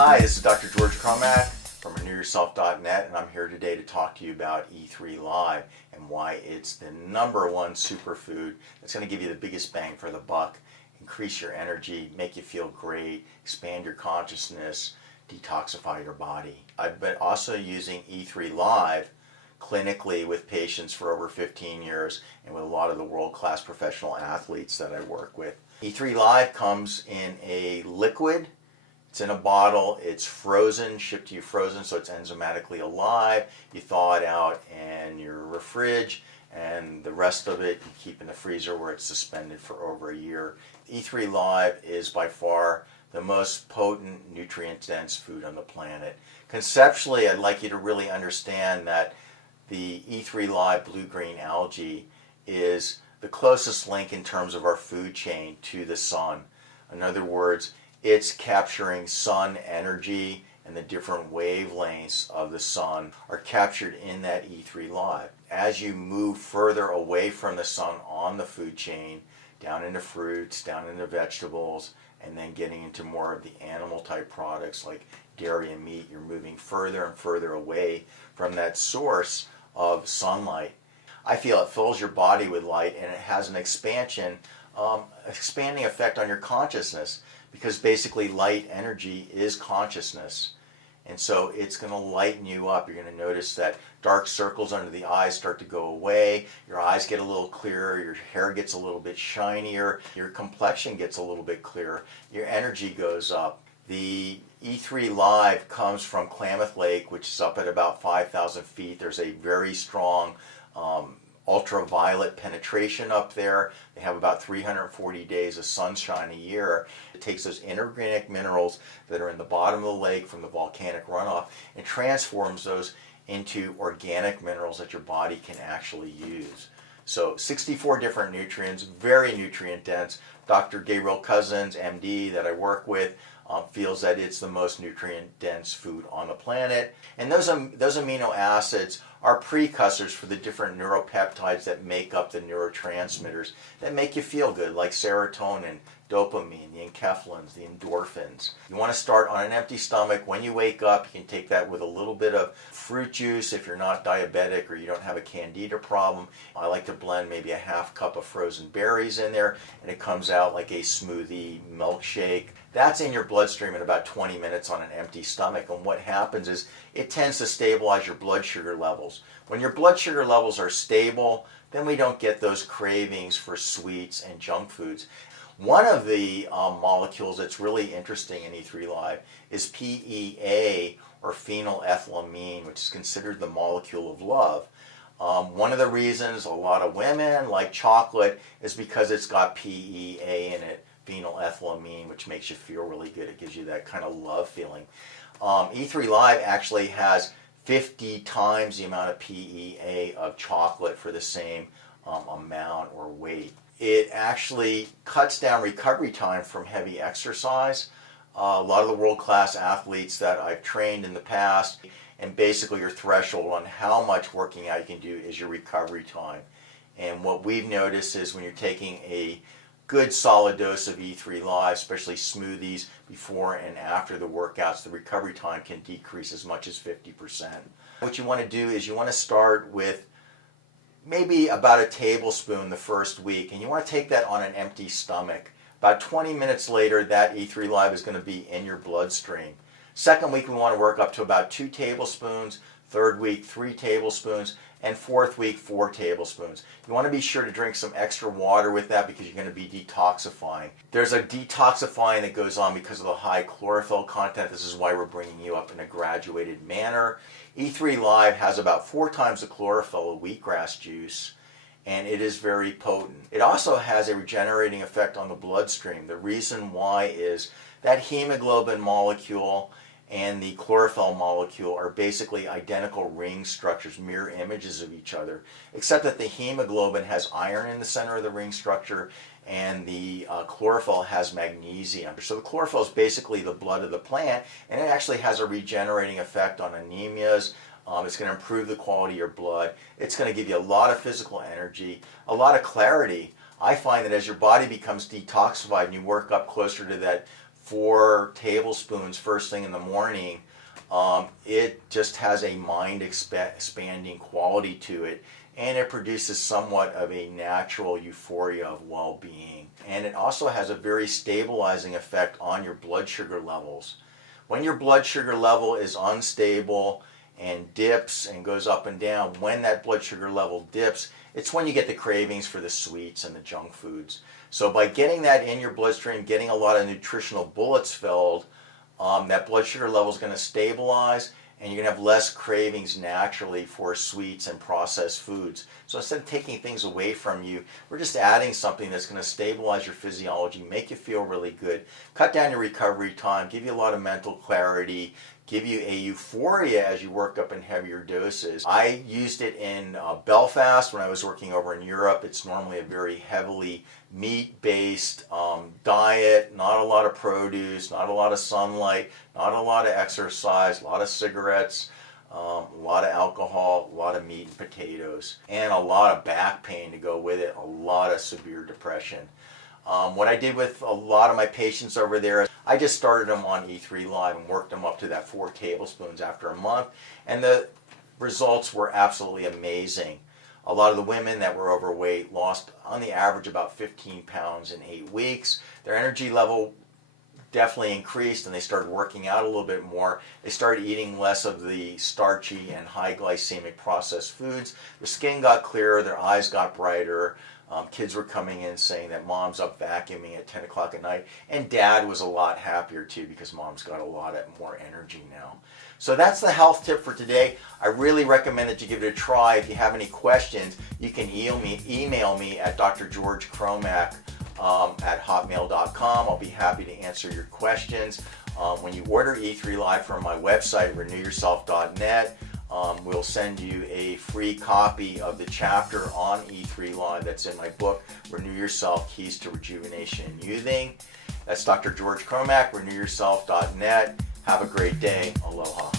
Hi, this is Dr. George Cromack from RenewYourself.net, and I'm here today to talk to you about E3Live and why it's the #1 superfood that's going to give you the biggest bang for the buck, increase your energy, make you feel great, expand your consciousness, detoxify your body. I've been also using E3Live clinically with patients for over 15 years and with a lot of the world-class professional athletes that I work with. E3Live comes in a liquid. It's in a bottle, it's frozen, shipped to you frozen, so it's enzymatically alive. You thaw it out in your fridge, and the rest of it you keep in the freezer where it's suspended for over a year. E3Live is by far the most potent, nutrient-dense food on the planet. Conceptually, I'd like you to really understand that the E3Live blue-green algae is the closest link in terms of our food chain to the sun. In other words, it's capturing sun energy, and the different wavelengths of the sun are captured in that E3Live. As you move further away from the sun on the food chain, down into fruits, down into vegetables, and then getting into more of the animal type products like dairy and meat, you're moving further and further away from that source of sunlight. I feel it fills your body with light, and it has an expanding effect on your consciousness, because basically light energy is consciousness. And so it's going to lighten you up. You're going to notice that dark circles under the eyes start to go away, your eyes get a little clearer, your hair gets a little bit shinier, your complexion gets a little bit clearer, your energy goes up. The E3Live comes from Klamath Lake, which is up at about 5,000 feet. There's a very strong ultraviolet penetration up there. They have about 340 days of sunshine a year. It takes those inorganic minerals that are in the bottom of the lake from the volcanic runoff and transforms those into organic minerals that your body can actually use. So 64 different nutrients, very nutrient dense. Dr. Gabriel Cousens, MD, that I work with, feels that it's the most nutrient dense food on the planet. And those amino acids are precursors for the different neuropeptides that make up the neurotransmitters that make you feel good, like serotonin, dopamine, the enkephalins, the endorphins. You want to start on an empty stomach. When you wake up, you can take that with a little bit of fruit juice if you're not diabetic or you don't have a candida problem. I like to blend maybe a half cup of frozen berries in there, and it comes out like a smoothie milkshake. That's in your bloodstream in about 20 minutes on an empty stomach, and what happens is it tends to stabilize your blood sugar levels. When your blood sugar levels are stable, then we don't get those cravings for sweets and junk foods. One of the molecules that's really interesting in E3Live is PEA, or phenylethylamine, which is considered the molecule of love. One of the reasons a lot of women like chocolate is because it's got PEA in it, phenylethylamine, which makes you feel really good. It gives you that kind of love feeling. E3Live actually has 50 times the amount of PEA of chocolate for the same amount or weight. It actually cuts down recovery time from heavy exercise. A lot of the world-class athletes that I've trained in the past, and basically your threshold on how much working out you can do is your recovery time. And what we've noticed is when you're taking a good solid dose of E3Live, especially smoothies before and after the workouts, the recovery time can decrease as much as 50%. What you want to do is you want to start with maybe about a tablespoon the first week, and you want to take that on an empty stomach. About 20 minutes later, that E3Live is going to be in your bloodstream. Second week, we want to work up to about 2 tablespoons. Third week, 3 tablespoons. And fourth week, 4 tablespoons. You want to be sure to drink some extra water with that because you're going to be detoxifying. There's a detoxifying that goes on because of the high chlorophyll content. This is why we're bringing you up in a graduated manner. E3Live has about 4 times the chlorophyll of wheatgrass juice, and it is very potent. It also has a regenerating effect on the bloodstream. The reason why is that hemoglobin molecule and the chlorophyll molecule are basically identical ring structures, mirror images of each other, except that the hemoglobin has iron in the center of the ring structure and the chlorophyll has magnesium. So the chlorophyll is basically the blood of the plant, and it actually has a regenerating effect on anemias. It's going to improve the quality of your blood. It's going to give you a lot of physical energy, a lot of clarity. I find that as your body becomes detoxified and you work up closer to that 4 tablespoons first thing in the morning, it just has a mind expanding quality to it, and it produces somewhat of a natural euphoria of well-being. And it also has a very stabilizing effect on your blood sugar levels. When your blood sugar level is unstable and dips and goes up and down, when that blood sugar level dips, it's when you get the cravings for the sweets and the junk foods. So by getting that in your bloodstream, getting a lot of nutritional bullets filled, that blood sugar level is going to stabilize, and you're going to have less cravings naturally for sweets and processed foods. So instead of taking things away from you, we're just adding something that's going to stabilize your physiology, make you feel really good, cut down your recovery time, give you a lot of mental clarity, give you a euphoria as you work up in heavier doses. I used it in Belfast when I was working over in Europe. It's normally a very heavily meat-based diet, not a lot of produce, not a lot of sunlight, not a lot of exercise, a lot of cigarettes, a lot of alcohol, a lot of meat and potatoes, and a lot of back pain to go with it, a lot of severe depression. What I did with a lot of my patients over there, I just started them on E3Live and worked them up to that 4 tablespoons after a month, and the results were absolutely amazing. A lot of the women that were overweight lost, on the average, about 15 pounds in 8 weeks. Their energy level definitely increased, and they started working out a little bit more. They started eating less of the starchy and high glycemic processed foods. Their skin got clearer, their eyes got brighter. Kids were coming in saying that mom's up vacuuming at 10 o'clock at night, and dad was a lot happier too because mom's got a lot more energy now. So that's the health tip for today. I really recommend that you give it a try. If you have any questions, you can email me at drgeorgecromack at hotmail.com. I'll be happy to answer your questions. When you order E3Live from my website, renewyourself.net, we'll send you a free copy of the chapter on E3Live that's in my book, Renew Yourself, Keys to Rejuvenation and Youthing. That's Dr. George Cromack, renewyourself.net. Have a great day. Aloha.